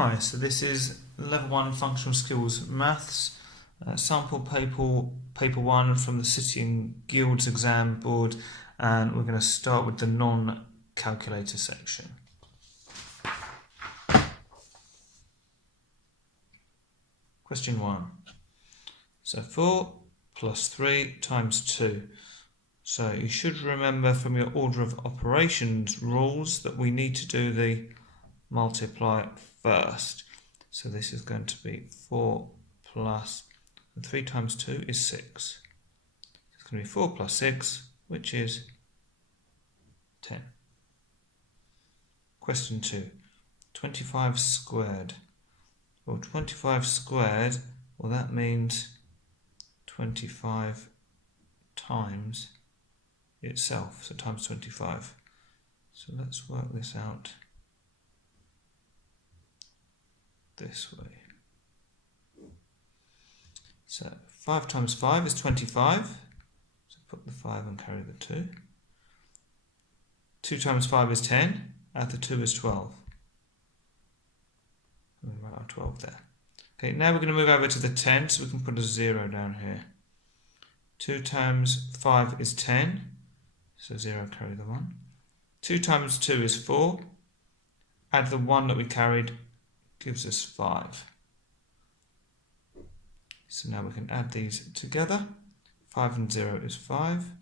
Hi, so this is Level 1 Functional Skills Maths, sample paper 1 from the City and Guilds exam board, and we're going to start with the non-calculator section. Question 1. So 4 plus 3 times 2. So you should remember from your order of operations rules that we need to do the multiply first. So this is going to be 4 plus 3 times 2 is 6. It's going to be 4 plus 6, which is 10. Question 2. 25 squared. Well, 25 squared, well, that means 25 times itself, so times 25. So let's work this out this way. So 5 times 5 is 25. So put the 5 and carry the 2. 2 times 5 is 10. Add the 2 is 12. And we write our 12 there. Okay, now we're going to move over to the 10, so we can put a 0 down here. 2 times 5 is 10. So 0, carry the 1. 2 times 2 is 4. Add the 1 that we carried, gives us 5. So now we can add these together. 5 and 0 is 5.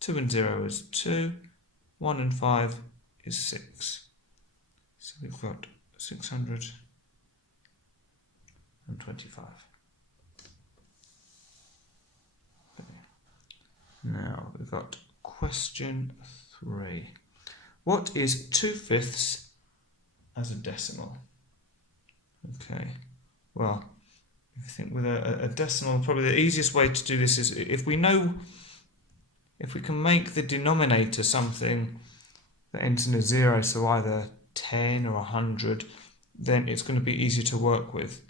2 and 0 is 2. 1 and 5 is 6. So we've got 625. Okay. Now we've got question 3. What is 2/5 as a decimal? Okay, well, if you think with a decimal, probably the easiest way to do this is if we can make the denominator something that ends in a 0, so either 10 or 100, then it's going to be easier to work with.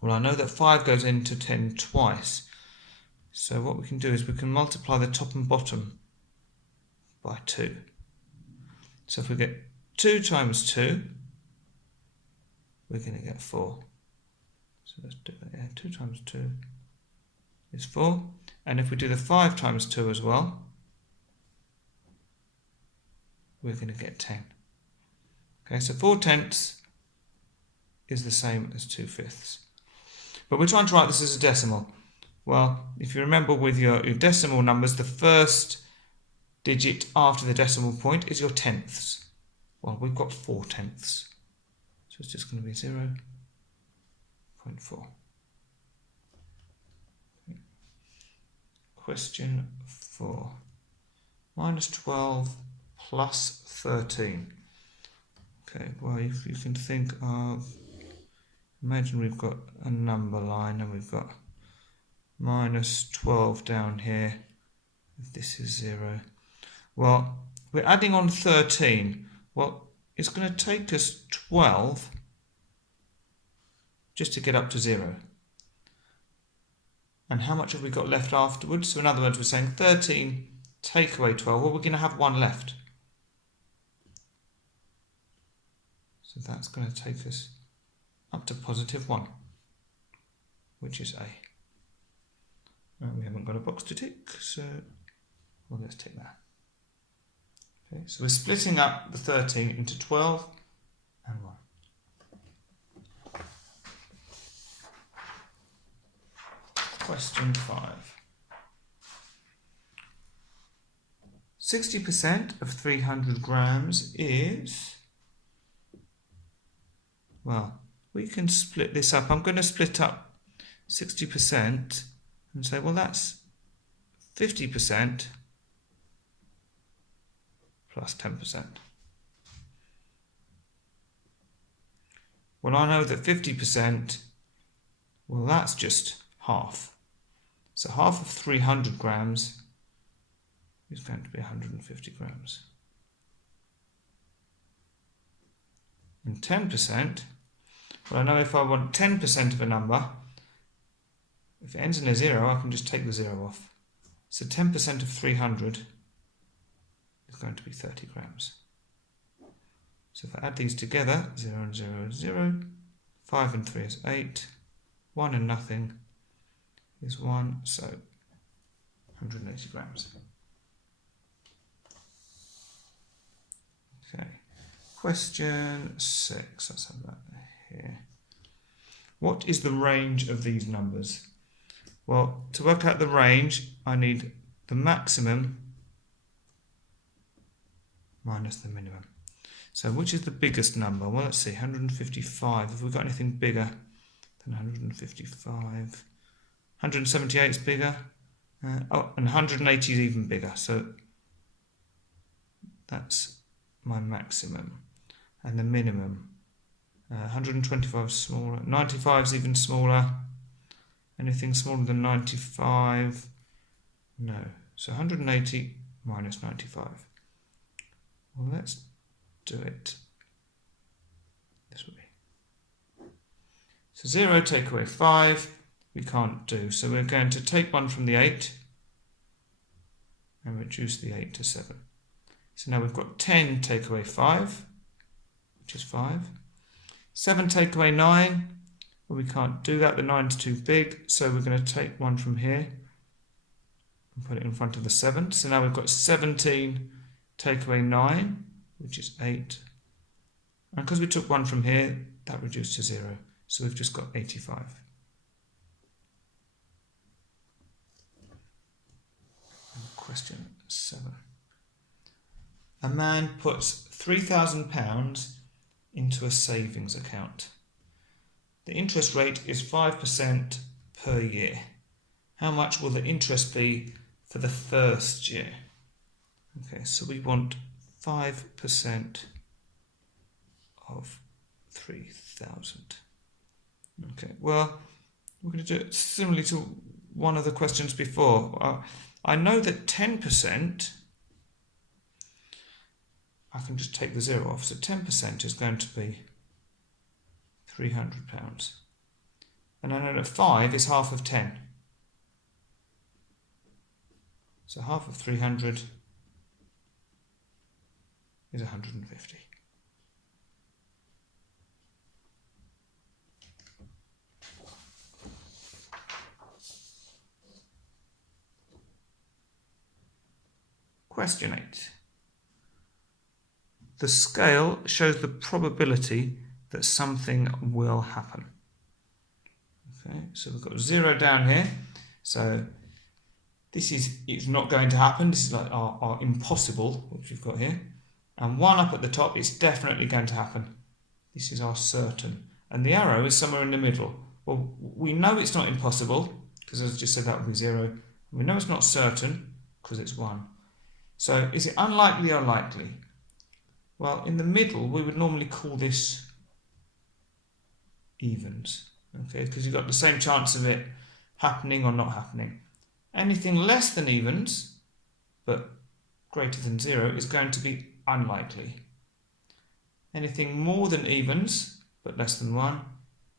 Well, I know that 5 goes into 10 twice, so what we can do is we can multiply the top and bottom by 2. So if we get 2 times 2, we're going to get 4. So let's do that. Yeah, 2 times 2 is 4. And if we do the 5 times 2 as well, we're going to get 10. Okay, so 4/10 is the same as 2/5. But we're trying to write this as a decimal. Well, if you remember with your decimal numbers, the first digit after the decimal point is your tenths. Well, we've got 4/10. So it's just going to be 0.4. Question 4. Minus 12 plus 13. Okay, well, if you can think of, imagine we've got a number line and we've got minus 12 down here. This is 0. Well, we're adding on 13. Well, it's going to take us 12 just to get up to 0. And how much have we got left afterwards? So in other words, we're saying 13 take away 12. Well, we're going to have 1 left. So that's going to take us up to positive 1, which is A. And we haven't got a box to tick, so well, let's tick that. Okay, so we're splitting up the 13 into 12 and 1. Question 5. 60% of 300 grams is, well, we can split this up. I'm going to split up 60% and say, well, that's 50% plus 10%. Well, I know that 50%, well, that's just half. So half of 300 grams is going to be 150 grams. And 10%, well, I know if I want 10% of a number, if it ends in a 0, I can just take the 0 off. So 10% of 300 is going to be 30 grams. So if I add these together, 0 and 0 is 0, 5 and 3 is 8, 1 and nothing is 1, so 180 grams. Okay, question 6, let's have that here. What is the range of these numbers? Well, to work out the range, I need the maximum minus the minimum. So which is the biggest number? Well, let's see, 155. Have we got anything bigger than 155? 178 is bigger. And 180 is even bigger. So that's my maximum. And the minimum. 125 is smaller. 95 is even smaller. Anything smaller than 95? No. So 180 minus 95. Well, let's do it this way. So 0 take away 5, we can't do. So we're going to take 1 from the 8 and reduce the 8 to 7. So now we've got 10 take away 5, which is 5. 7 take away 9, well, we can't do that, the 9's too big, so we're going to take 1 from here and put it in front of the 7. So now we've got 17 take away 9, which is 8. And because we took 1 from here, that reduced to 0. So we've just got 85. And question 7. A man puts £3,000 into a savings account. The interest rate is 5% per year. How much will the interest be for the first year? Okay, so we want 5% of 3,000. Okay, well, we're going to do it similarly to one of the questions before. I know that 10%, I can just take the 0 off, so 10% is going to be £300. And I know that 5 is half of 10. So half of 300 is 150. Question 8. The scale shows the probability that something will happen. Okay, so we've got 0 down here. So this is not going to happen. This is like our impossible, which we've got here. And 1 up at the top is definitely going to happen. This is our certain. And the arrow is somewhere in the middle. Well, we know it's not impossible, because as I just said, that would be 0. We know it's not certain, because it's 1. So is it unlikely or likely? Well, in the middle, we would normally call this evens, okay, because you've got the same chance of it happening or not happening. Anything less than evens, but greater than 0, is going to be unlikely. Anything more than evens, but less than 1,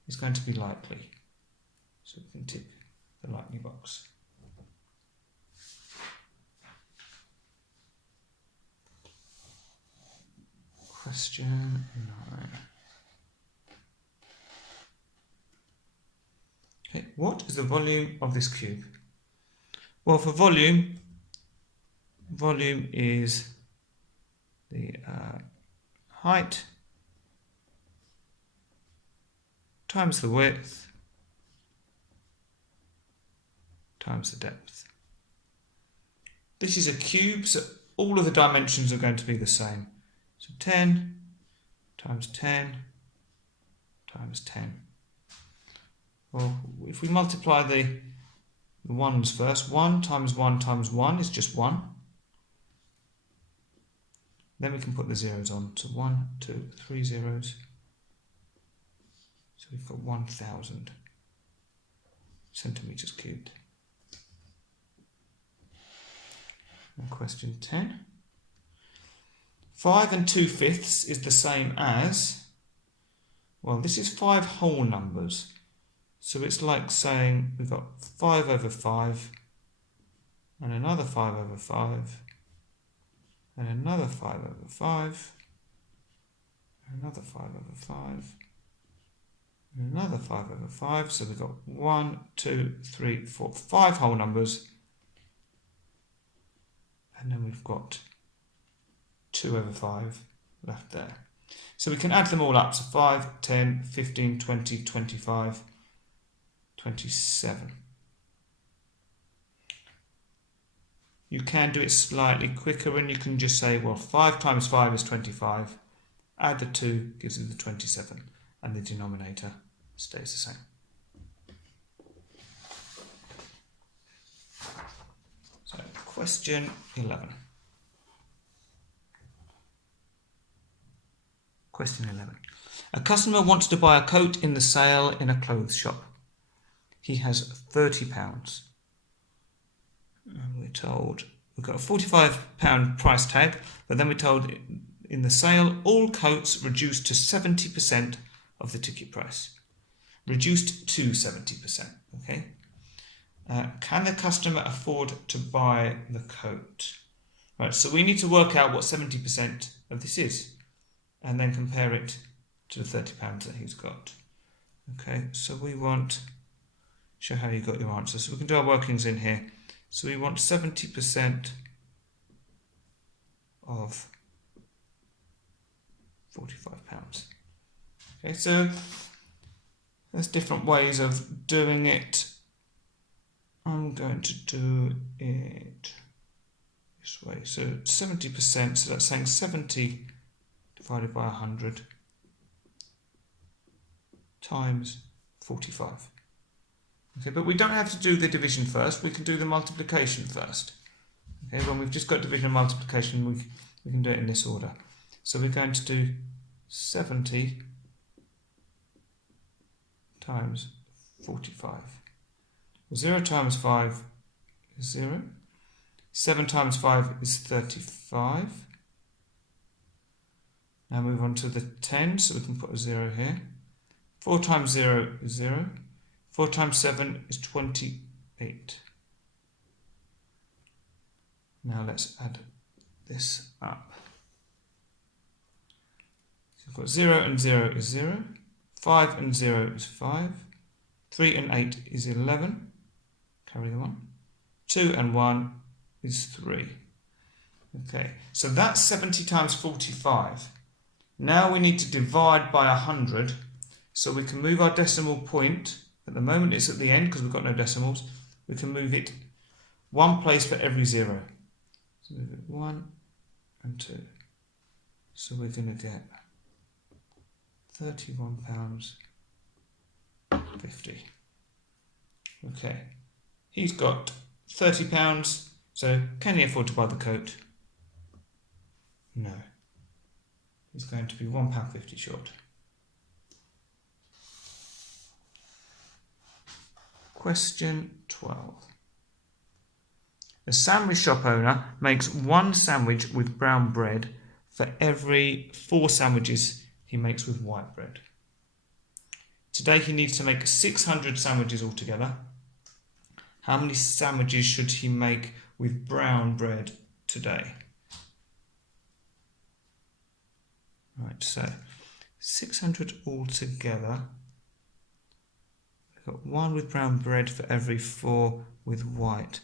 is going to be likely. So we can tick the likely box. Question 9. Okay, what is the volume of this cube? Well, for volume is the height times the width times the depth. This is a cube, so all of the dimensions are going to be the same. So 10 times 10 times 10. Well, if we multiply the ones first, 1 times 1 times 1 is just 1. Then we can put the zeros on. So 1, 2, 3 zeros. So we've got 1,000 centimetres cubed. And question 10. 5 2/5 is the same as, well, this is 5 whole numbers. So it's like saying we've got 5 over 5, and another 5 over 5, and another 5 over 5, another 5 over 5, and another 5 over 5. So we've got 1, 2, 3, 4, 5 whole numbers. And then we've got 2 over 5 left there. So we can add them all up. So 5, 10, 15, 20, 25, 27. You can do it slightly quicker and you can just say, well, 5 times 5 is 25. Add the 2 gives you the 27. And the denominator stays the same. So, question 11. Question 11. A customer wants to buy a coat in the sale in a clothes shop. He has £30. And we're told we've got a £45 price tag, but then we're told in the sale all coats reduced to 70% of the ticket price. Reduced to 70%. Okay. Can the customer afford to buy the coat? Right. So we need to work out what 70% of this is, and then compare it to the £30 that he's got. Okay. So we want show how you got your answer. So we can do our workings in here. So we want 70% of £45. Okay, so there's different ways of doing it. I'm going to do it this way. So 70%, so that's saying 70 divided by 100 times 45. Okay, but we don't have to do the division first, we can do the multiplication first. Okay, when we've just got division and multiplication, we can do it in this order. So we're going to do 70 times 45. 0 times 5 is 0. 7 times 5 is 35. Now move on to the 10, so we can put a 0 here. 4 times 0 is 0. 4 times 7 is 28. Now let's add this up. So we've got 0 and 0 is 0. 5 and 0 is 5. 3 and 8 is 11. Carry the 1. 2 and 1 is 3. Okay, so that's 70 times 45. Now we need to divide by 100, so we can move our decimal point. At the moment it's at the end because we've got no decimals. We can move it one place for every 0. So move it 1 and 2. So we're going to get £31.50. Okay, he's got £30, so can he afford to buy the coat? No. He's going to be £1.50 short. Question 12. A sandwich shop owner makes one sandwich with brown bread for every 4 sandwiches he makes with white bread. Today he needs to make 600 sandwiches altogether. How many sandwiches should he make with brown bread today? Right, so 600 altogether. We've got 1 with brown bread for every 4 with white.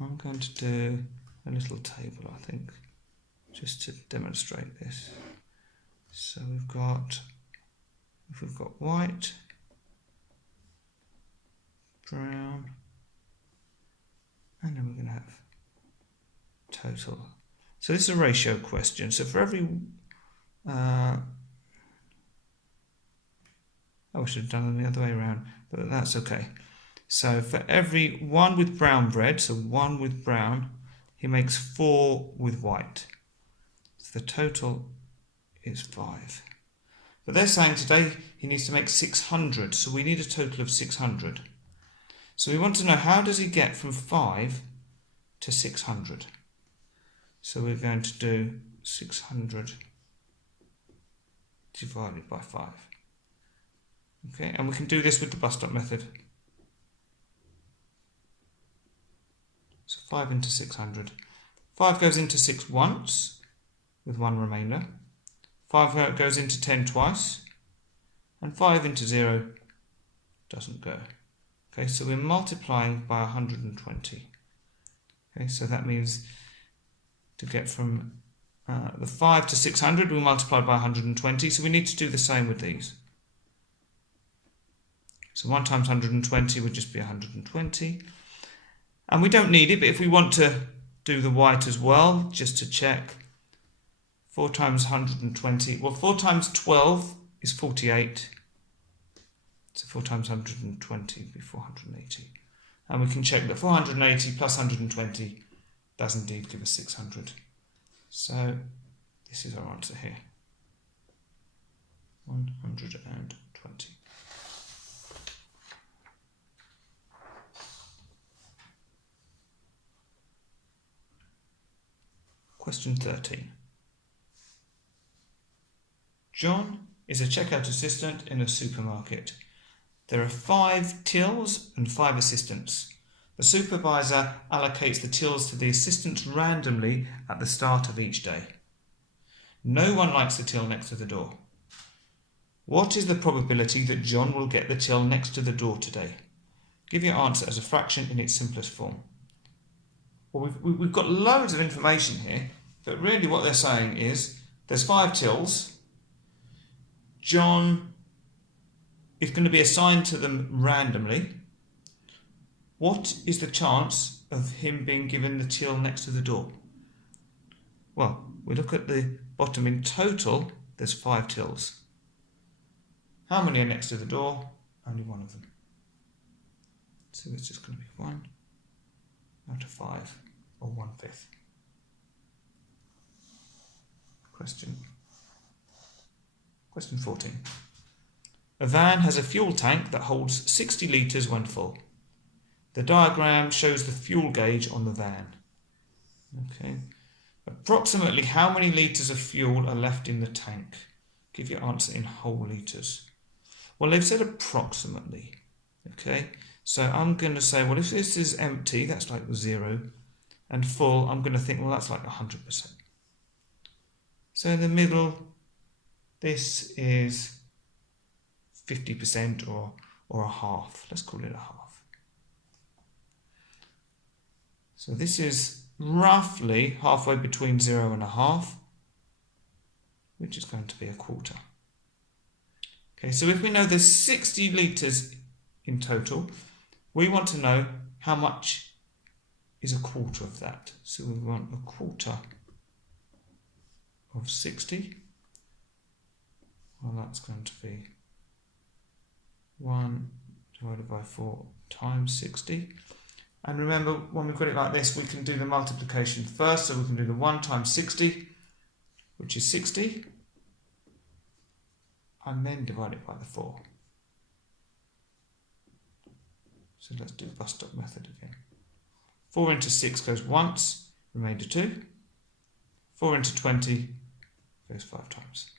I'm going to do a little table, I think, just to demonstrate this. So we've got, if we've got white, brown, and then we're going to have total. So this is a ratio question. So for every, I should have done it the other way around, but that's okay. So for every 1 with brown bread, so 1 with brown, he makes 4 with white. So the total is 5. But they're saying today he needs to make 600, so we need a total of 600. So we want to know, how does he get from 5 to 600? So we're going to do 600 divided by 5. Okay, and we can do this with the bus stop method. So 5 into 600. 5 goes into 6 once, with 1 remainder. 5 goes into 10 twice, and 5 into 0 doesn't go. Okay, so we're multiplying by 120. Okay, so that means to get from the 5 to 600, we multiply by 120, so we need to do the same with these. So 1 times 120 would just be 120. And we don't need it, but if we want to do the white as well, just to check, 4 times 120, well 4 times 12 is 48. So 4 times 120 would be 480. And we can check that 480 plus 120 does indeed give us 600. So this is our answer here. 120. Question 13. John is a checkout assistant in a supermarket. There are 5 tills and 5 assistants. The supervisor allocates the tills to the assistants randomly at the start of each day. No one likes the till next to the door. What is the probability that John will get the till next to the door today? Give your answer as a fraction in its simplest form. Well, we've got loads of information here, but really what they're saying is there's 5 tills. John is going to be assigned to them randomly. What is the chance of him being given the till next to the door? Well, we look at the bottom. In total, there's 5 tills. How many are next to the door? Only 1 of them. So it's just going to be 1 out of 5, or 1/5. Question 14. A van has a fuel tank that holds 60 litres when full. The diagram shows the fuel gauge on the van. Okay. Approximately how many litres of fuel are left in the tank? Give your answer in whole litres. Well, they've said approximately. Okay. So I'm going to say, well, if this is empty, that's like 0. And full, I'm going to think, well, that's like 100%. So in the middle, this is 50% or a half. Let's call it a half. So this is roughly halfway between 0 and a half, which is going to be a quarter. Okay, so if we know there's 60 litres in total, we want to know how much is a quarter of that. So we want a quarter of 60. Well, that's going to be 1 divided by 4 times 60. And remember, when we've got it like this, we can do the multiplication first. So we can do the 1 times 60, which is 60, and then divide it by the 4. So let's do the bus stop method again. 4 into 6 goes once, remainder 2. 4 into 20 goes 5 times.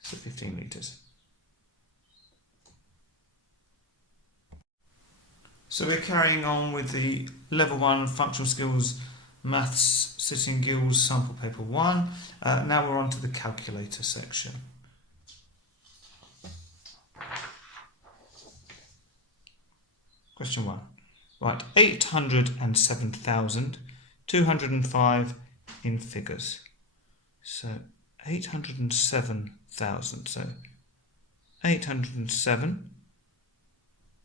So 15 litres. So we're carrying on with the Level 1 Functional Skills Maths Sitting Gills Sample Paper 1. Now we're on to the calculator section. Question 1. Write 807,205 in figures. So 807,000. So 807.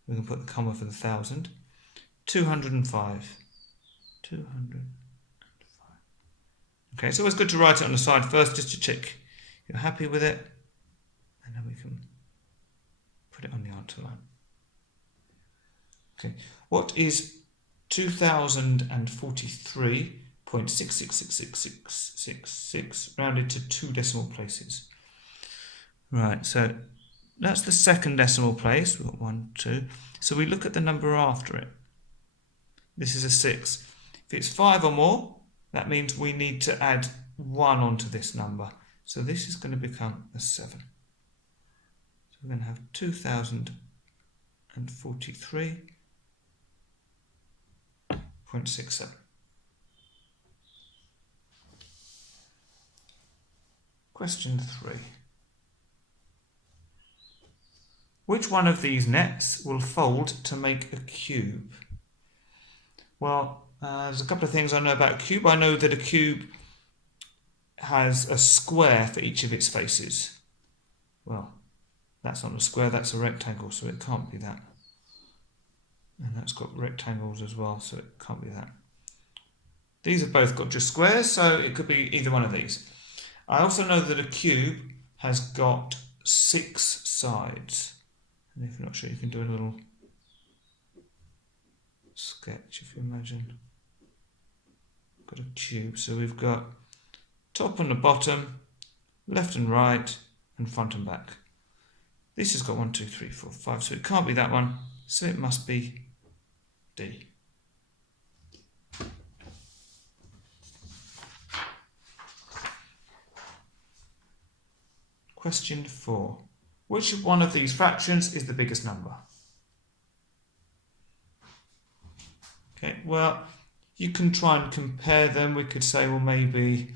We can put the comma for the 1,000. 205. 205. Okay, it's always good to write it on the side first just to check you're happy with it. And then we can put it on the answer line. Okay, what is 2043.666666 rounded to 2 decimal places? Right, so that's the second decimal place. We've got 1, 2. So we look at the number after it. This is a 6. If it's 5 or more, that means we need to add 1 onto this number. So this is going to become a 7. So we're going to have 2043.67. Question 3. Which one of these nets will fold to make a cube? Well, there's a couple of things I know about a cube. I know that a cube has a square for each of its faces. Well, that's not a square, that's a rectangle, so it can't be that. And that's got rectangles as well, so it can't be that. These have both got just squares, so it could be either one of these. I also know that a cube has got 6 sides. And if you're not sure, you can do a little sketch, if you imagine. Got a cube, so we've got top and the bottom, left and right, and front and back. This has got 1, 2, 3, 4, 5, so it can't be that one, so it must be D. Question 4. Which one of these fractions is the biggest number? Okay, well, you can try and compare them. We could say, well, maybe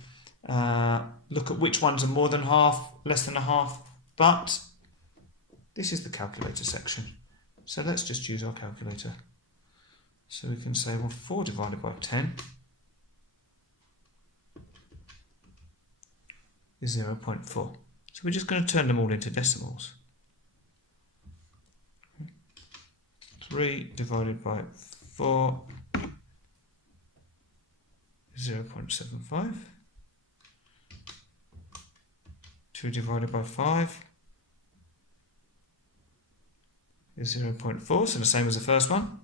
look at which ones are more than half, less than a half, but this is the calculator section. So let's just use our calculator. So we can say, well, 4 divided by 10 is 0.4. So we're just going to turn them all into decimals. 3 divided by 4 is 0.75. 2 divided by 5 is 0.4, so the same as the first one.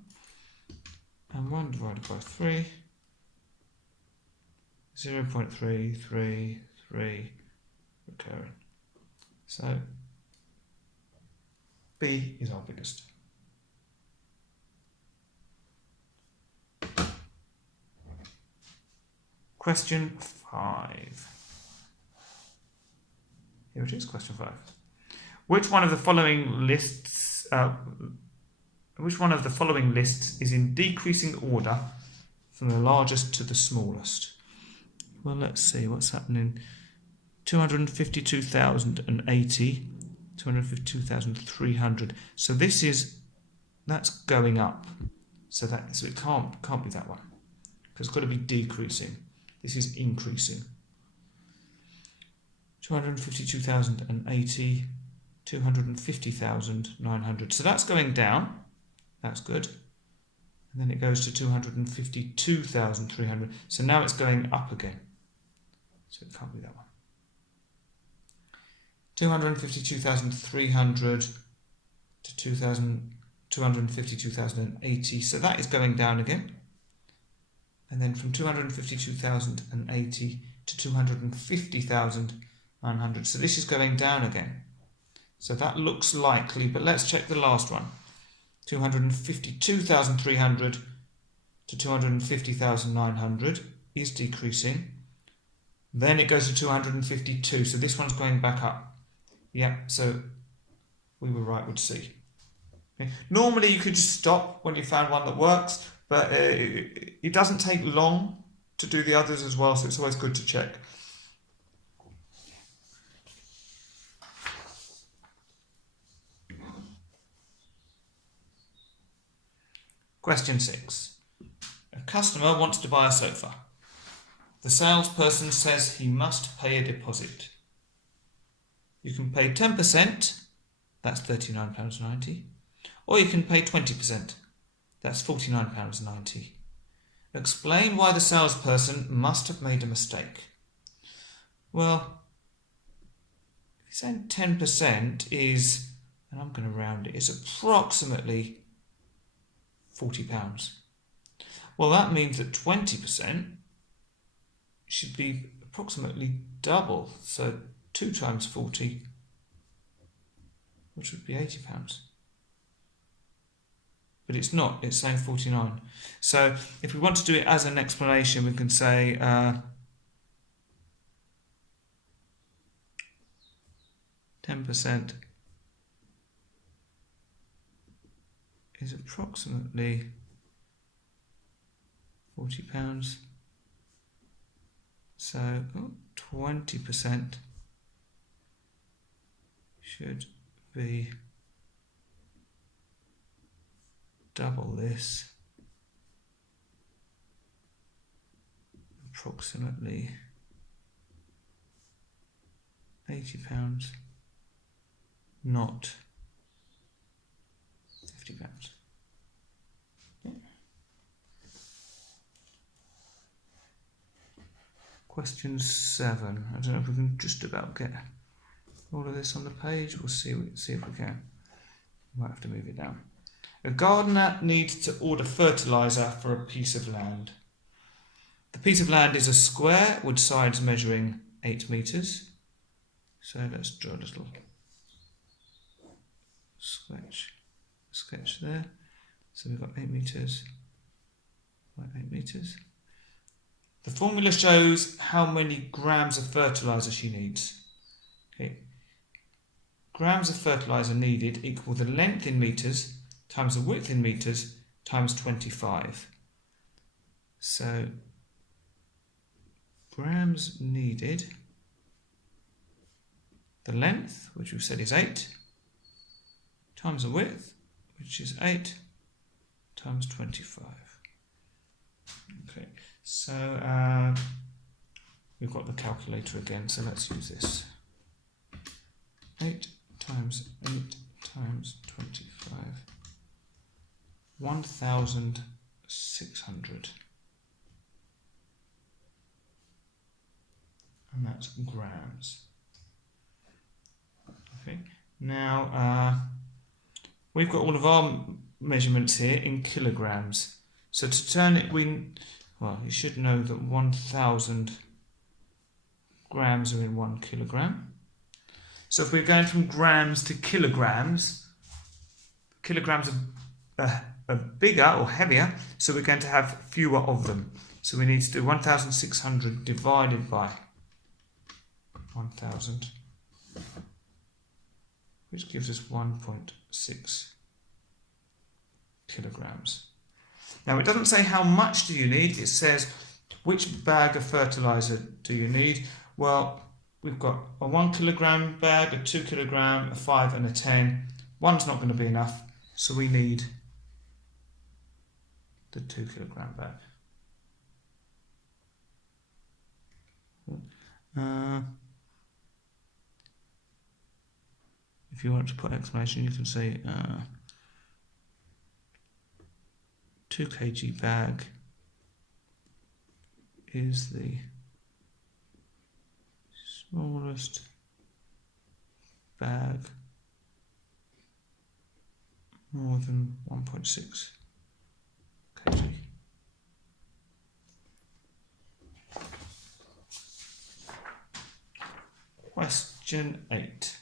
And 1 divided by 3 is 0.333 recurring. So B is our biggest. Question 5. Here it is, question 5. Which one of the following lists is in decreasing order from the largest to the smallest? Well, let's see what's happening. 252,080, 252,300. So that's going up. So it can't be that one, because it's got to be decreasing. This is increasing. 252,080, 250,900. So that's going down. That's good. And then it goes to 252,300. So now it's going up again. So it can't be that one. 252,300 to 252,080. So that is going down again. And then from 252,080 to 250,900. So this is going down again. So that looks likely, but let's check the last one. 252,300 to 250,900 is decreasing. Then it goes to 252. So this one's going back up. Yeah, so we were right with C. Okay. Normally you could just stop when you found one that works, but it doesn't take long to do the others as well, so it's always good to check. Question 6. A customer wants to buy a sofa. The salesperson says he must pay a deposit. You can pay 10%, that's £39.90, or you can pay 20%, that's £49.90. Explain why the salesperson must have made a mistake. Well, if you're saying 10% is, and I'm going to round it, it's approximately £40. Well, that means that 20% should be approximately double, so 2 times 40, which would be £80. But it's not, it's saying 49. So if we want to do it as an explanation, we can say 10% is approximately £40. So 20% should be double this, approximately £80, not £50. Yeah. Question 7. I don't know if we can just about get all of this on the page. We'll see if we can. We might have to move it down. A gardener needs to order fertiliser for a piece of land. The piece of land is a square with sides measuring 8 metres. So let's draw a little sketch there. So we've got 8 metres by 8 metres. The formula shows how many grams of fertiliser she needs. Okay. Grams of fertiliser needed equal the length in metres times the width in metres times 25. So grams needed, the length, which we've said is 8, times the width, which is 8, times 25. Okay, so we've got the calculator again, so let's use this. 8 times 8 times 25. 1,600. And that's grams. Okay, now we've got all of our measurements here in kilograms. So to turn it, you should know that 1,000 grams are in 1 kilogram. So if we're going from grams to kilograms, kilograms are bigger or heavier, so we're going to have fewer of them. So we need to do 1,600 divided by 1,000, which gives us 1.6 kilograms. Now it doesn't say how much do you need, it says which bag of fertiliser do you need. Well, we've got a 1 kilogram bag, a 2 kilogram, a 5 and a 10. One's not going to be enough, so we need the 2 kilogram bag. If you want to put exclamation, you can say 2 kg bag is the smallest bag more than 1.6 kg. Question 8.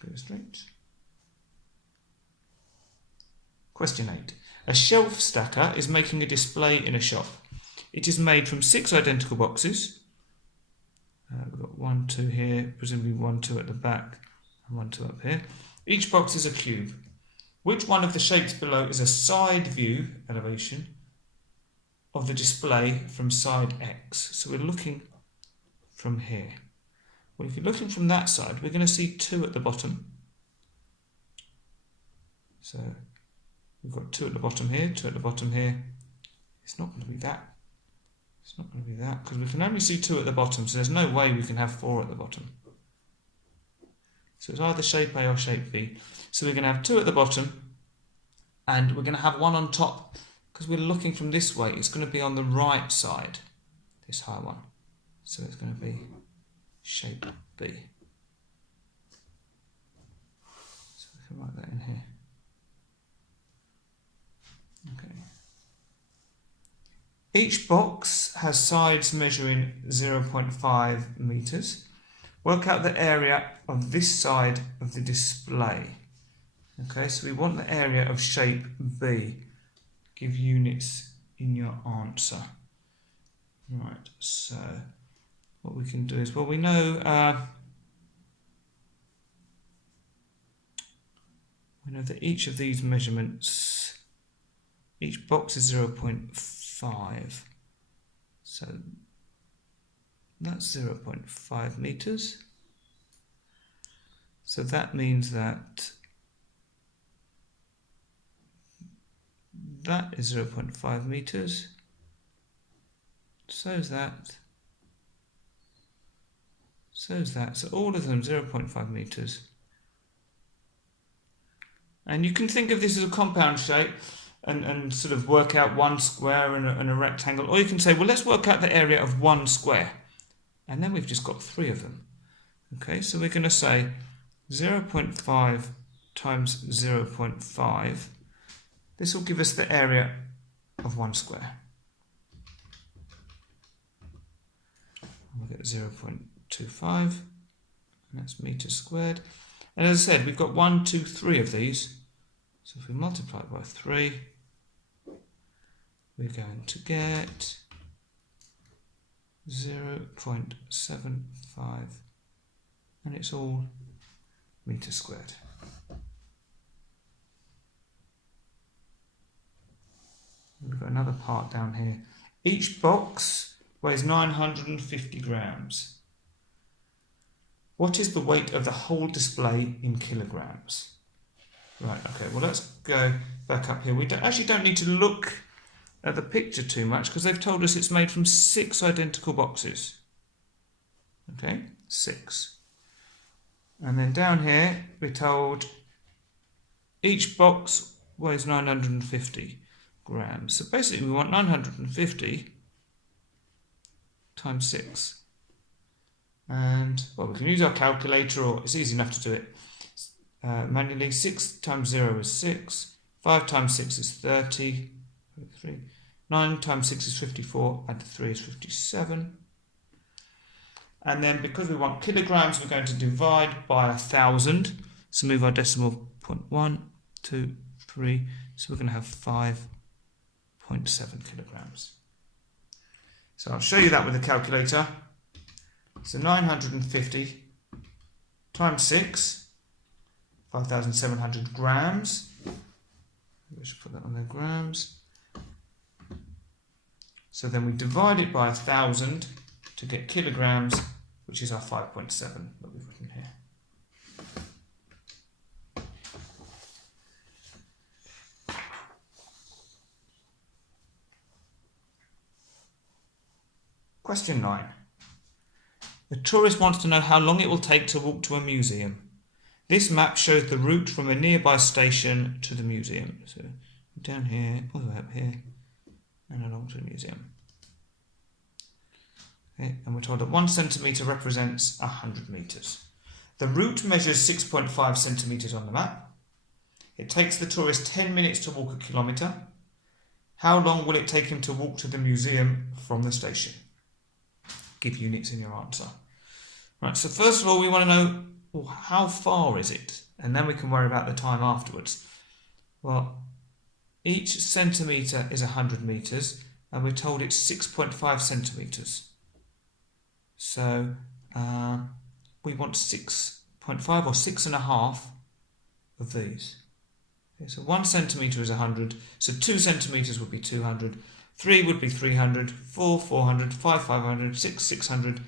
Go straight. Question 8. A shelf stacker is making a display in a shop. It is made from 6 identical boxes. We've got 1, 2 here, presumably 1, 2 at the back, and 1, 2 up here. Each box is a cube. Which one of the shapes below is a side view elevation of the display from side X? So we're looking from here. Well, if you're looking from that side, we're going to see 2 at the bottom. So we've got 2 at the bottom here, 2 at the bottom here. It's not going to be that. It's not going to be that, because we can only see 2 at the bottom, so there's no way we can have 4 at the bottom. So it's either shape A or shape B. So we're going to have 2 at the bottom, and we're going to have 1 on top, because we're looking from this way. It's going to be on the right side, this high one. So it's going to be shape B. So we can write that in here. Okay. Each box has sides measuring 0.5 meters. Work out the area of this side of the display. Okay, so we want the area of shape B. Give units in your answer. Right, so what we can do is, well, we know that each of these measurements, each box is 0.5. So that's 0.5 meters. So that means that that is 0.5 meters. So is that. So is that. So all of them 0.5 meters. And you can think of this as a compound shape and sort of work out one square and a rectangle. Or you can say, well, let's work out the area of one square. And then we've just got three of them. Okay, so we're going to say 0.5 times 0.5. This will give us the area of one square. We'll get 0.25, and that's meters squared. And as I said, we've got 1, 2, 3 of these. So if we multiply by 3, we're going to get 0.75, and it's all meters squared. We've got another part down here. Each box weighs 950 grams. What is the weight of the whole display in kilograms? Right, okay, well let's go back up here. We actually don't need to look at the picture too much because they've told us it's made from 6 identical boxes. Okay, 6. And then down here we're told each box weighs 950 grams. So basically we want 950 times 6. And, well, we can use our calculator, or it's easy enough to do it manually. 6 times 0 is 6. 5 times 6 is 30. 3. 9 times 6 is 54. Add 3 is 57. And then because we want kilograms, we're going to divide by 1,000. So move our decimal point 1, 2, 3. So we're going to have 5.7 kilograms. So I'll show you that with the calculator. So 950 times 6, 5,700 grams. We should put that on there, grams. So then we divide it by 1,000 to get kilograms, which is our 5.7 that we've written here. Question 9. The tourist wants to know how long it will take to walk to a museum. This map shows the route from a nearby station to the museum. So down here, all the way up here, and along to the museum. Okay, and we're told that 1 centimetre represents 100 metres. The route measures 6.5 centimetres on the map. It takes the tourist 10 minutes to walk a kilometre. How long will it take him to walk to the museum from the station? Give units in your answer. Right, so first of all we want to know, well, how far is it? And then we can worry about the time afterwards. Well, each centimetre is 100 metres, and we're told it's 6.5 centimetres. So we want 6.5 or 6.5 of these. Okay, so 1 centimetre is 100, so 2 centimetres would be 200, 3 would be 300, 4, 400, 5, 500, 6, 600,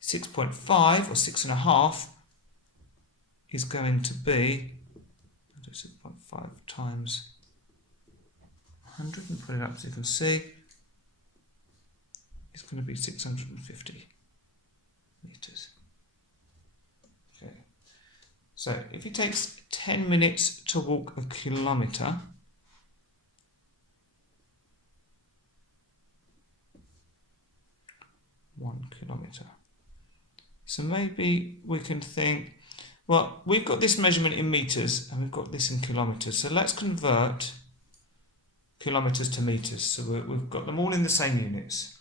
6.5 or 6.5 is going to be 6.5 times 100, and put it up so you can see. It's going to be 650 metres. Okay. So if it takes 10 minutes to walk a kilometre, so maybe we can think, well, we've got this measurement in metres and we've got this in kilometres. So let's convert kilometres to metres. So we've got them all in the same units.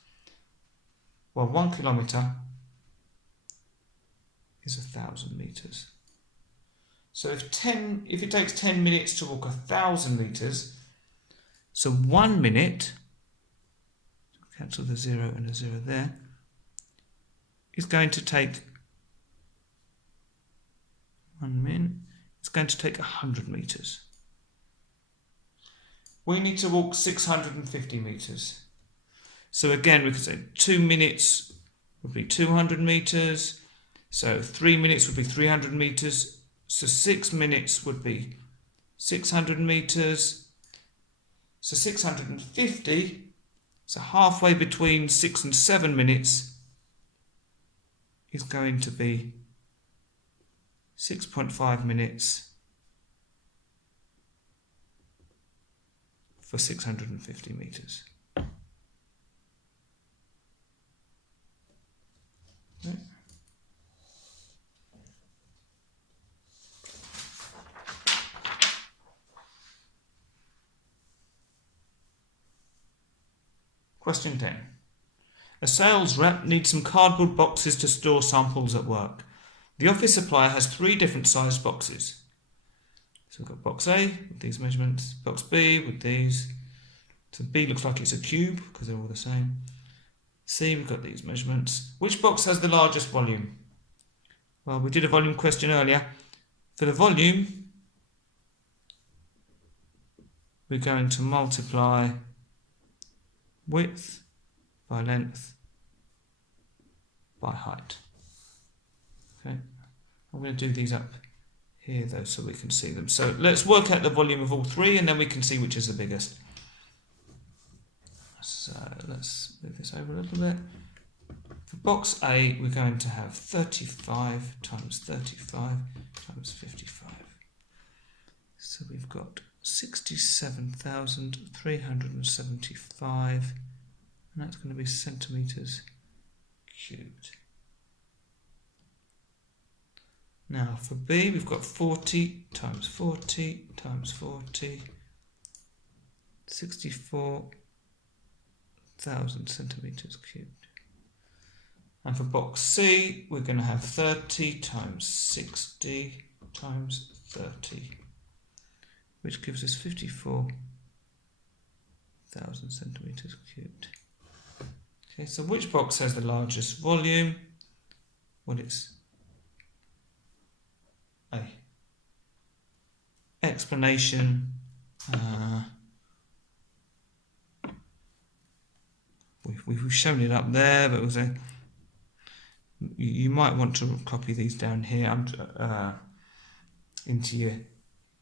Well, 1 kilometre is 1,000 metres. So if it takes 10 minutes to walk 1,000 metres, so 1 minute, cancel the 0 and the 0 there, is going to take 1 minute. It's going to take 100 metres. We need to walk 650 metres. So again, we could say 2 minutes would be 200 metres. So 3 minutes would be 300 metres. So 6 minutes would be 600 metres. So 650. So halfway between 6 and 7 minutes is going to be 6.5 minutes for 650 metres. Okay. Question 10. A sales rep needs some cardboard boxes to store samples at work. The office supplier has 3 different sized boxes. So we've got box A with these measurements, box B with these. So B looks like it's a cube because they're all the same. C, we've got these measurements. Which box has the largest volume? Well, we did a volume question earlier. For the volume, we're going to multiply width by length by height. Okay, I'm going to do these up here though so we can see them. So let's work out the volume of all 3 and then we can see which is the biggest. So let's move this over a little bit. For box A, we're going to have 35 times 35 times 55. So we've got 67,375, and that's going to be centimetres cubed. Now for B, we've got 40 times 40 times 40, 64,000 centimetres cubed. And for box C, we're going to have 30 times 60 times 30, which gives us 54,000 centimetres cubed. Okay, so which box has the largest volume? Well, it's A. Explanation. We've shown it up there, but we'll say you might want to copy these down here into your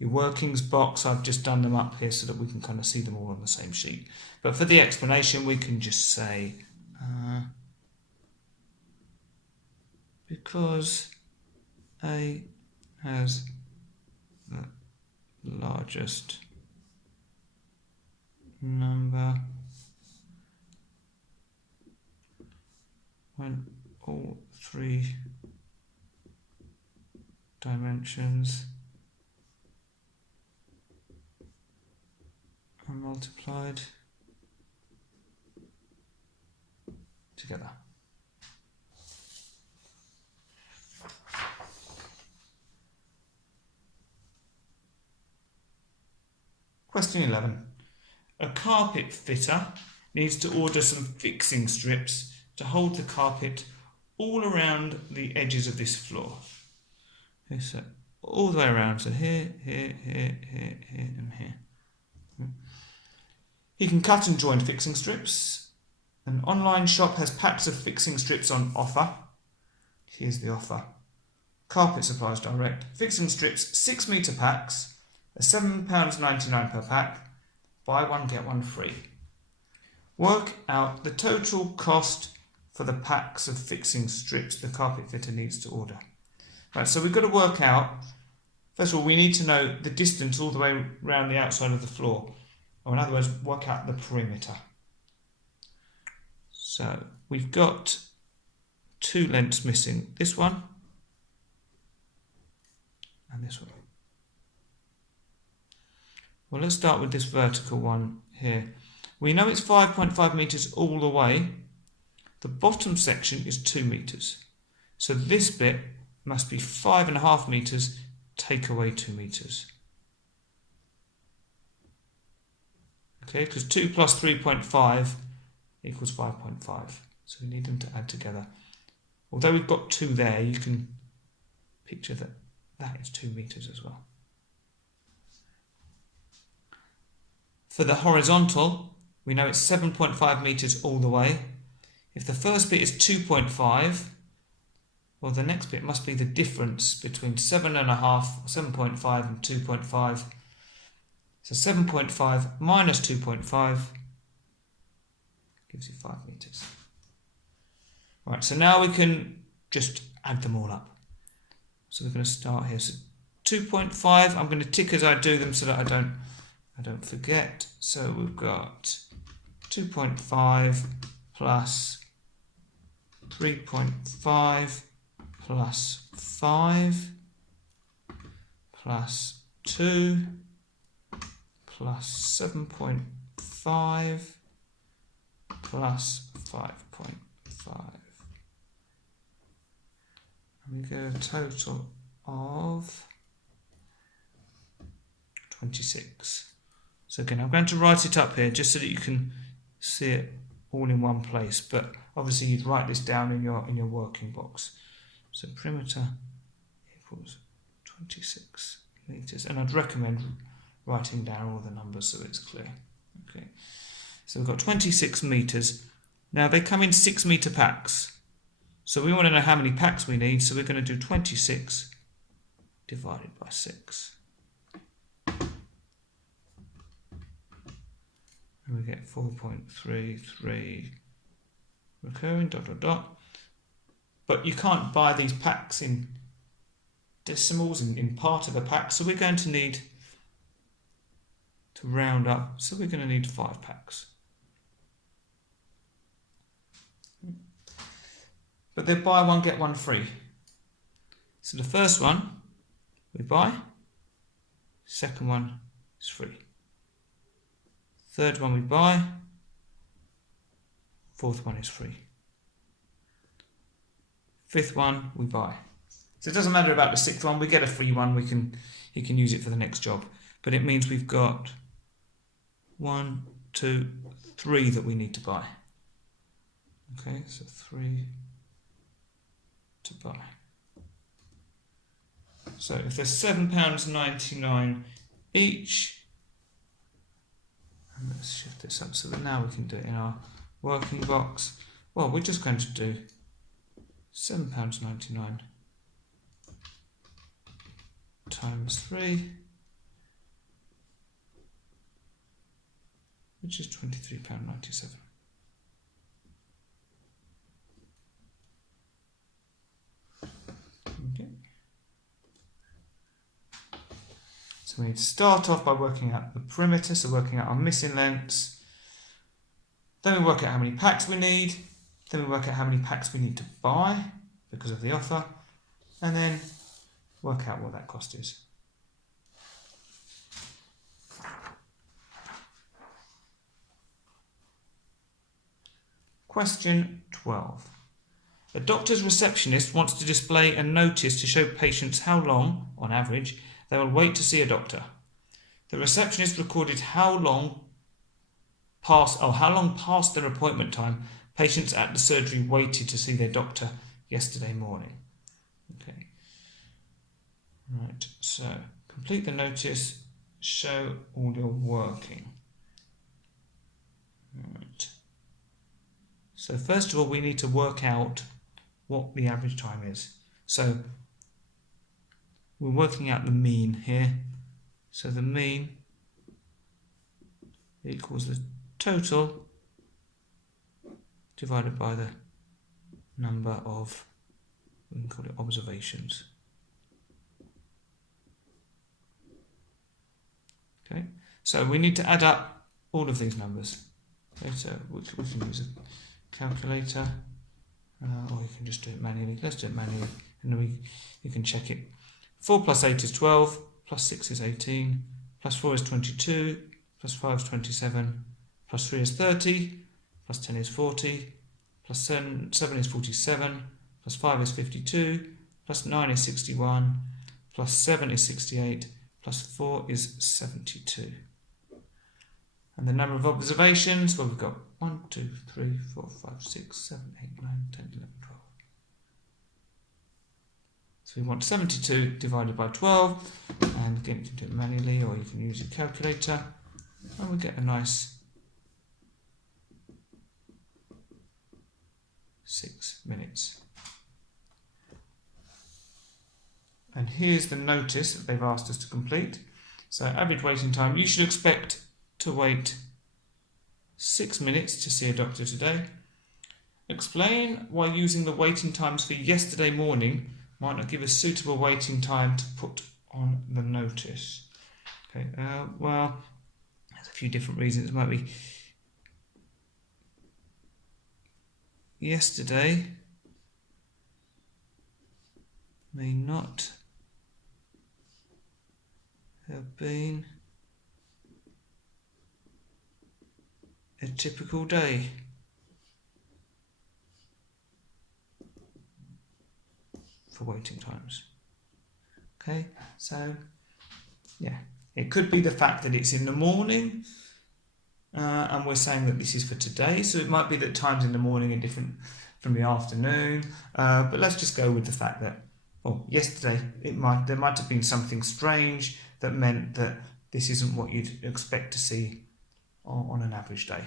workings box. I've just done them up here so that we can kind of see them all on the same sheet. But for the explanation, we can just say because A has the largest number when all 3 dimensions are multiplied together. Question 11. A carpet fitter needs to order some fixing strips to hold the carpet all around the edges of this floor. Okay, so all the way around, so here, here, here, here, here, and here. He can cut and join fixing strips. An online shop has packs of fixing strips on offer. Here's the offer. Carpet supplies direct. Fixing strips, 6 metre packs, are £7.99 per pack. Buy one, get one free. Work out the total cost for the packs of fixing strips the carpet fitter needs to order. Right, so we've got to work out, first of all, we need to know the distance all the way around the outside of the floor. Or in other words, work out the perimeter. So we've got 2 lengths missing. This one and this one. Well, let's start with this vertical one here. We know it's 5.5 metres all the way. The bottom section is 2 metres. So this bit must be 5.5 metres, take away 2 metres. Okay, because 2 plus 3.5 equals 5.5. So we need them to add together. Although we've got 2 there, you can picture that that is 2 metres as well. For the horizontal, we know it's 7.5 metres all the way. If the first bit is 2.5, Well, the next bit must be the difference between 7.5, 7.5 and 2.5. So 7.5 minus 2.5 gives you 5 metres. Right, so now we can just add them all up. So we're going to start here. So 2.5, I'm going to tick as I do them so that I don't forget. So we've got 2.5 plus 3.5 plus 5 plus 2 plus 7.5 plus 5.5. And we get a total of 26. So again, I'm going to write it up here just so that you can see it all in one place, but obviously you'd write this down in your working box. So perimeter equals 26 metres, and I'd recommend writing down all the numbers so it's clear. Okay, so we've got 26 metres. Now they come in 6 metre packs, so we want to know how many packs we need, so we're going to do 26 divided by 6. And we get 4.33 recurring ... But you can't buy these packs in decimals in part of a pack, so we're going to need to round up, so we're going to need 5 packs. But they're buy one get one free. So the first one we buy, second one is free. Third one we buy, fourth one is free. Fifth one we buy. So it doesn't matter about the sixth one, we get a free one, you can use it for the next job. But it means we've got 1, 2, 3 that we need to buy. Okay, so 3 to buy. So if they're £7.99 each, and let's shift this up so that now we can do it in our working box. Well, we're just going to do £7.99 times 3, which is £23.97. Okay. So we need to start off by working out the perimeter, so working out our missing lengths. Then we work out how many packs we need. Then we work out how many packs we need to buy because of the offer. And then work out what that cost is. Question 12. A doctor's receptionist wants to display a notice to show patients how long, on average, they will wait to see a doctor. The receptionist recorded how long past their appointment time patients at the surgery waited to see their doctor yesterday morning. Okay. Right, so complete the notice, show all your working. Right. So first of all, we need to work out what the average time is. So we're working out the mean here. So the mean equals the total divided by the number of, we can call it observations. Okay, so we need to add up all of these numbers. Okay, so we can use a calculator, or you can just do it manually. Let's do it manually, and then you can check it. 4 plus 8 is 12, plus 6 is 18, plus 4 is 22, plus 5 is 27, plus 3 is 30, plus 10 is 40, plus 7 is 47, plus 5 is 52, plus 9 is 61, plus 7 is 68, plus 4 is 72. And the number of observations, well, we've got 1, 2, 3, 4, 5, 6, 7, 8, 9, 10, 11, 12. So we want 72 divided by 12, and again you can do it manually or you can use your calculator, and we get a nice 6 minutes. And here's the notice that they've asked us to complete. So average waiting time, you should expect to wait 6 minutes to see a doctor today. Explain why using the waiting times for yesterday morning might not give a suitable waiting time to put on the notice. Okay, well, there's a few different reasons. It might be yesterday may not have been a typical day. For waiting times. Okay, so yeah, it could be the fact that it's in the morning and we're saying that this is for today, so it might be that times in the morning are different from the afternoon, but let's just go with the fact that, well, yesterday there might have been something strange that meant that this isn't what you'd expect to see on an average day.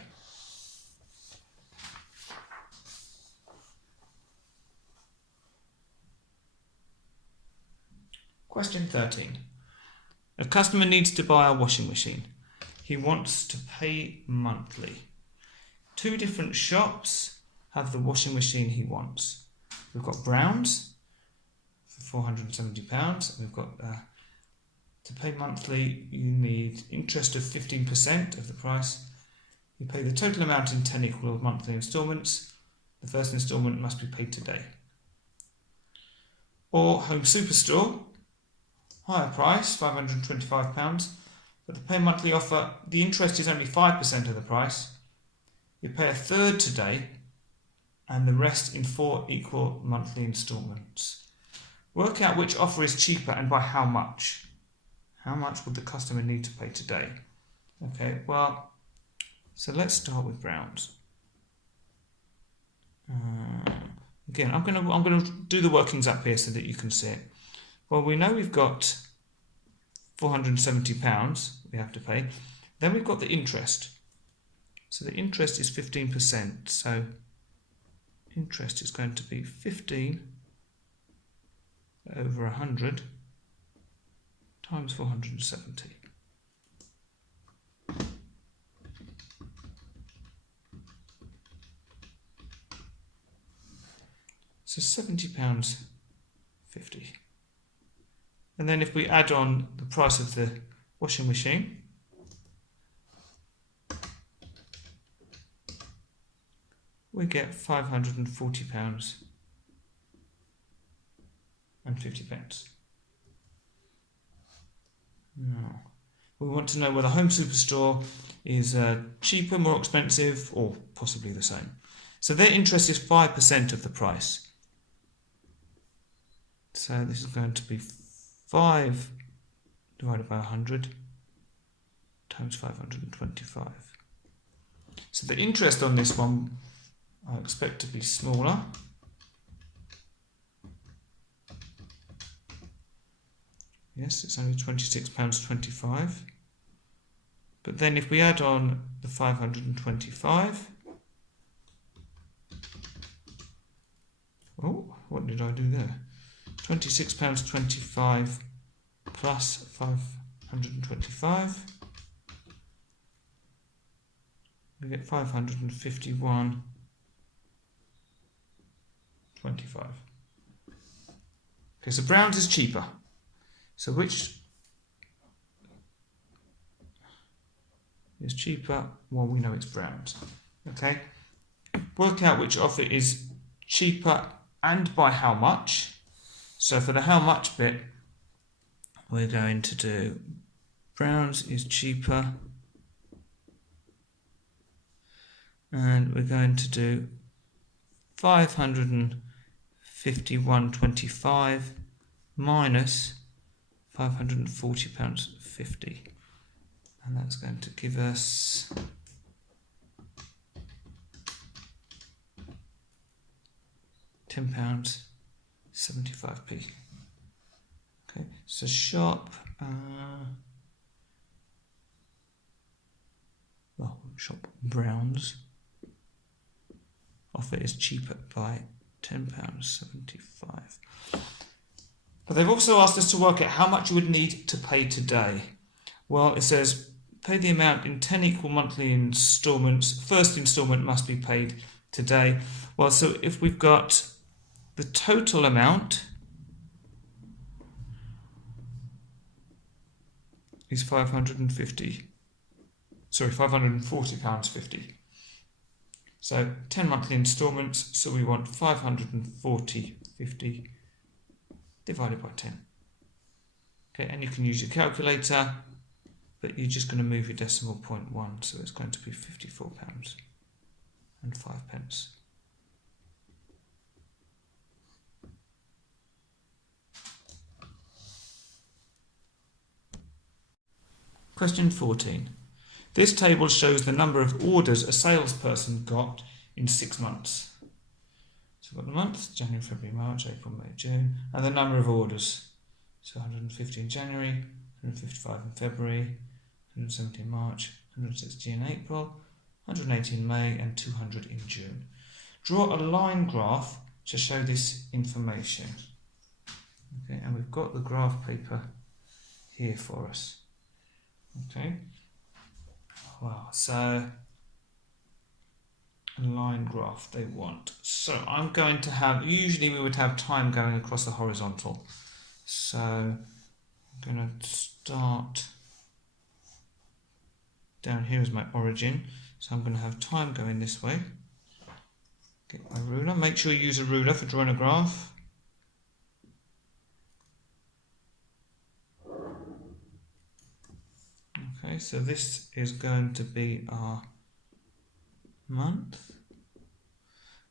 Question 13. A customer needs to buy a washing machine. He wants to pay monthly. 2 different shops have the washing machine he wants. We've got Brown's for £470, and we've got to pay monthly you need interest of 15% of the price. You pay the total amount in 10 equal monthly instalments. The first instalment must be paid today. Or Home Superstore, higher price, £525, but the pay monthly offer, the interest is only 5% of the price. You pay a third today and the rest in 4 equal monthly instalments. Work out which offer is cheaper and by how much. How much would the customer need to pay today? Okay, well, so let's start with Brown's. Again, I'm going to do the workings up here so that you can see it. Well, we know we've got £470 we have to pay. Then we've got the interest. So the interest is 15%. So interest is going to be 15 over 100 times 470. So £70.50. And then if we add on the price of the washing machine, we get £540.50. Now, we want to know whether Home Superstore is cheaper, more expensive, or possibly the same. So their interest is 5% of the price. So this is going to be 5 divided by 100 times 525. So the interest on this one I expect to be smaller. Yes, it's only £26.25. But then if we add on the 525, oh, what did I do there? £26.25 plus 525. We get 551.25. Okay, so Brown's is cheaper. So which is cheaper? Well, we know it's Brown's. Okay. Work out which offer is cheaper and by how much. So for the how much bit, we're going to do Brown's is cheaper, and we're going to do 551.25 minus £540.50, and that's going to give us £10.75p. Okay, so shop Brown's offer is cheaper by £10.75. But they've also asked us to work out how much you would need to pay today. Well, it says pay the amount in 10 equal monthly instalments. First instalment must be paid today. Well, so if we've got the total amount is £540.50. So 10 monthly instalments, so we want 540.50 divided by 10. Okay, and you can use your calculator, but you're just going to move your decimal point 1, so it's going to be £54.05. Question 14. This table shows the number of orders a salesperson got in 6 months. So we've got the months, January, February, March, April, May, June, and the number of orders. So 150 in January, 155 in February, 170 in March, 160 in April, 180 in May, and 200 in June. Draw a line graph to show this information. Okay, and we've got the graph paper here for us. Okay. Wow, so a line graph they want. So I'm going to have, usually we would have time going across the horizontal. So I'm going to start down here as my origin. So I'm going to have time going this way. Get my ruler. Make sure you use a ruler for drawing a graph. Okay, so this is going to be our month,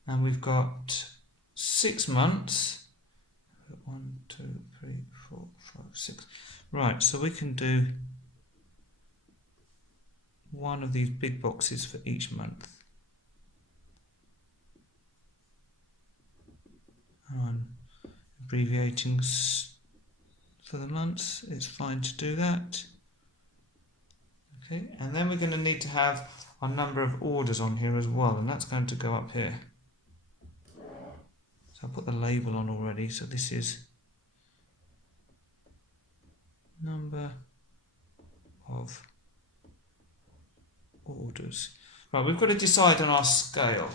and we've got 6 months. 1, 2, 3, 4, 5, 6. Right, so we can do one of these big boxes for each month. I'm abbreviating for the months. It's fine to do that. Okay, and then we're going to need to have our number of orders on here as well, and that's going to go up here. So I'll put the label on already. So this is number of orders. Right, we've got to decide on our scale.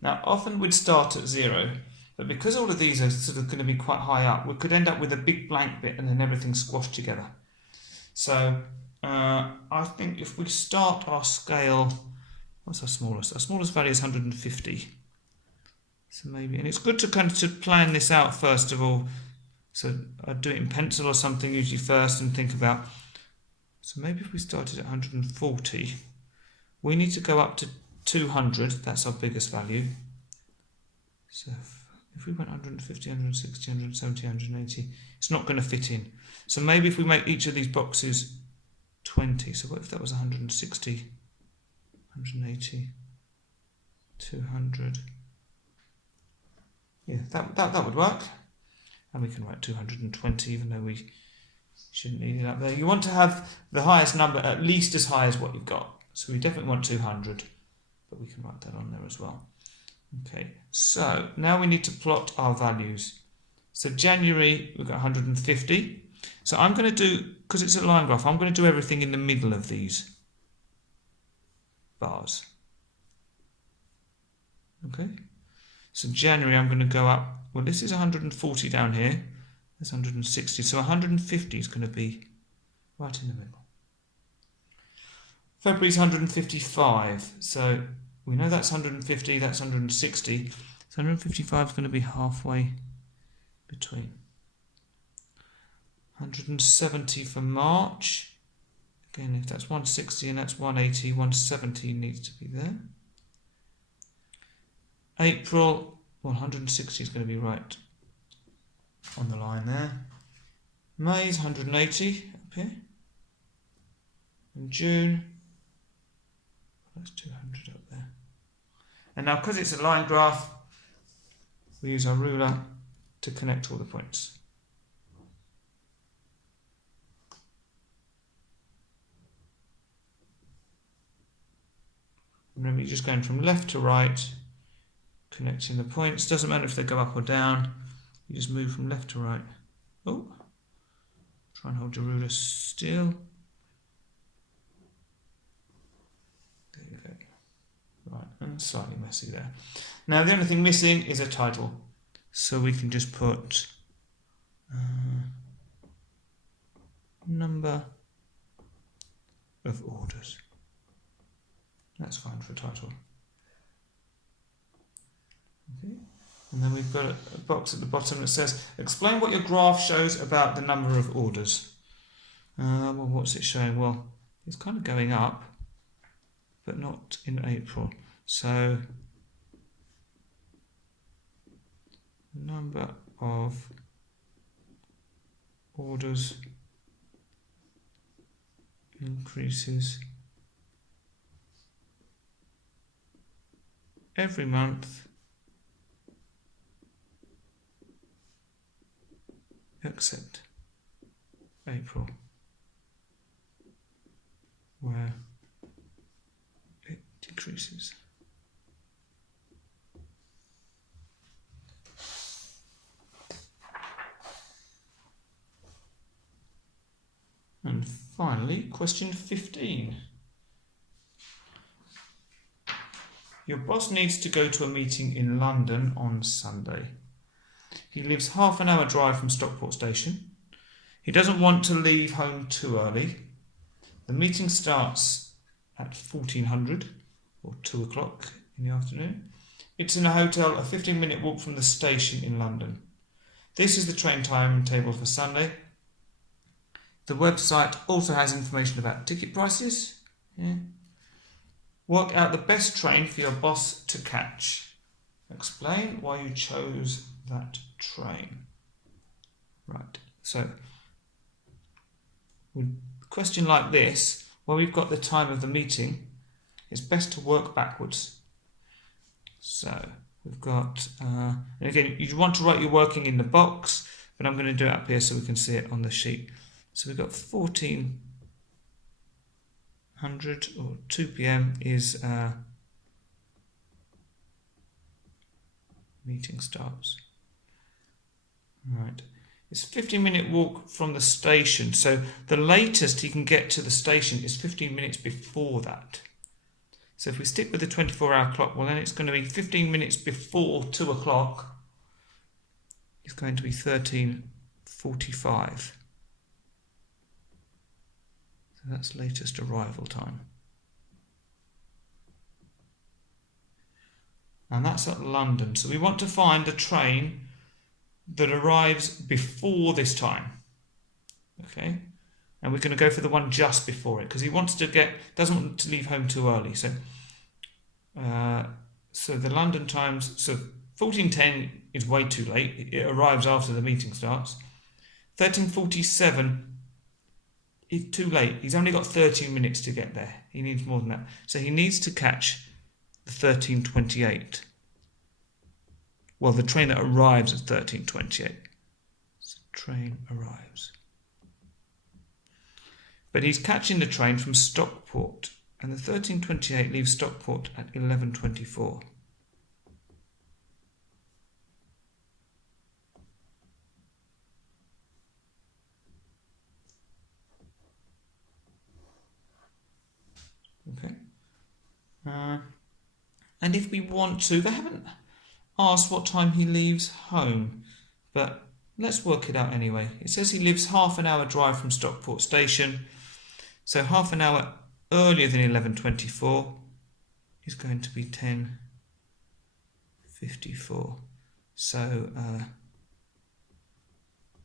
Now, often we'd start at 0, but because all of these are sort of going to be quite high up, we could end up with a big blank bit and then everything squashed together. So I think if we start our scale, what's our smallest? Our smallest value is 150. So maybe, and it's good to kind of to plan this out first of all. So I'd do it in pencil or something usually first and think about. So maybe if we started at 140, we need to go up to 200. That's our biggest value. So if we went 150, 160, 170, 180, it's not going to fit in. So maybe if we make each of these boxes 20, so what if that was 160, 180, 200? Yeah, that would work. And we can write 220, even though we shouldn't need it up there. You want to have the highest number at least as high as what you've got. So we definitely want 200, but we can write that on there as well. Okay, so now we need to plot our values. So January, we've got 150. So I'm going to do, because it's a line graph, I'm going to do everything in the middle of these bars. Okay, so January I'm going to go up, well this is 140 down here, that's 160, so 150 is going to be right in the middle. February's 155, so we know that's 150, that's 160, so 155 is going to be halfway between. 170 for March, again if that's 160 and that's 180, 170 needs to be there. April, well 160 is going to be right on the line there. May's 180 up here. And June, that's 200 up there. And now because it's a line graph, we use our ruler to connect all the points. Remember, you're just going from left to right, connecting the points. Doesn't matter if they go up or down, you just move from left to right. Oh, try and hold your ruler still. There you go. Right, and slightly messy there. Now the only thing missing is a title. So we can just put number of orders. That's fine for a title. Okay. And then we've got a box at the bottom that says, explain what your graph shows about the number of orders. Well, what's it showing? Well, it's kind of going up, but not in April. So, number of orders increases every month except April, where it decreases. And finally, question 15. Your boss needs to go to a meeting in London on Sunday. He lives half an hour drive from Stockport Station. He doesn't want to leave home too early. The meeting starts at 1400 or 2 o'clock in the afternoon. It's in a hotel a 15-minute walk from the station in London. This is the train timetable for Sunday. The website also has information about ticket prices. Yeah. Work out the best train for your boss to catch. Explain why you chose that train. Right, so with a question like this, where we've got the time of the meeting, it's best to work backwards. So we've got, and again, you want to write your working in the box, but I'm going to do it up here so we can see it on the sheet. So we've got 1400 or 2 p.m. is meeting starts. Right. It's a 15-minute walk from the station. So the latest he can get to the station is 15 minutes before that. So if we stick with the 24-hour clock, well then it's going to be 15 minutes before 2 o'clock. It's going to be 13:45. So that's latest arrival time. And that's at London. So we want to find the train that arrives before this time. Okay? And we're going to go for the one just before it because he doesn't want to leave home too early. So the London times, so 14:10 is way too late. It arrives after the meeting starts. 13:47 is too late. He's only got 13 minutes to get there. He needs more than that. So he needs to catch the 13:28. Well, the train that arrives at 13:28. So train arrives. But he's catching the train from Stockport, and the 13:28 leaves Stockport at 11:24. Okay. And if we want to, they haven't asked what time he leaves home, but let's work it out anyway. It says he lives half an hour drive from Stockport Station, so half an hour earlier than 11:24 is going to be 10:54. So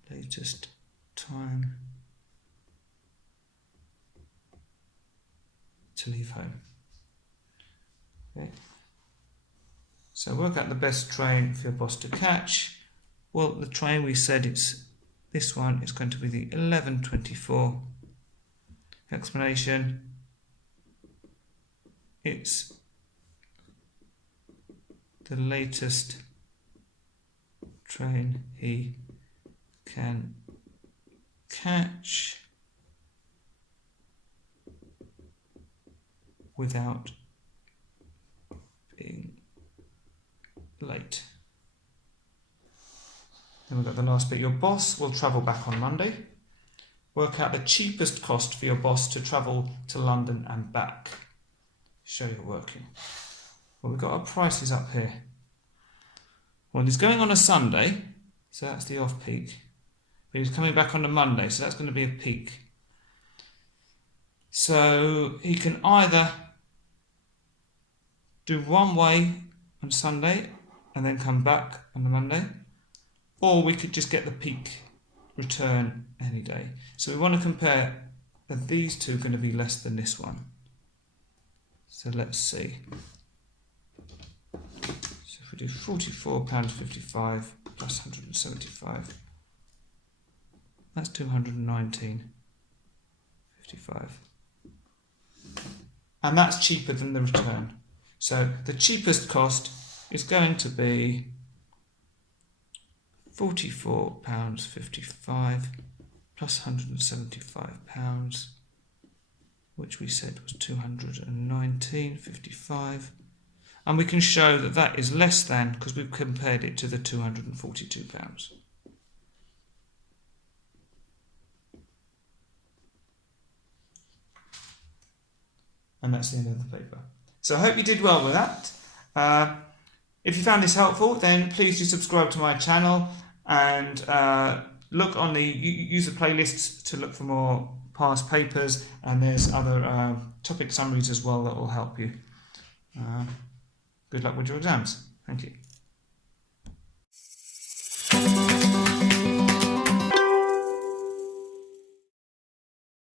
latest time to leave home. Okay. So work out the best train for your boss to catch. Well, the train we said this one is going to be the 11:24. Explanation. It's the latest train he can catch without being late. Then we've got the last bit. Your boss will travel back on Monday. Work out the cheapest cost for your boss to travel to London and back. Show you're working. Well, we've got our prices up here. Well, he's going on a Sunday, so that's the off-peak. But he's coming back on a Monday, so that's going to be a peak. So he can either do one way on Sunday and then come back on the Monday, or we could just get the peak return any day. So we want to compare that these two are going to be less than this one. So let's see. So if we do £44.55 plus 175, that's 219.55. And that's cheaper than the return. So the cheapest cost is going to be £44.55 plus £175, which we said was 219.55. And we can show that that is less than, because we've compared it to the £242. And that's the end of the paper. So I hope you did well with that. If you found this helpful, then please do subscribe to my channel and look on the user playlists to look for more past papers, and there's other topic summaries as well that will help you. Good luck with your exams. Thank you.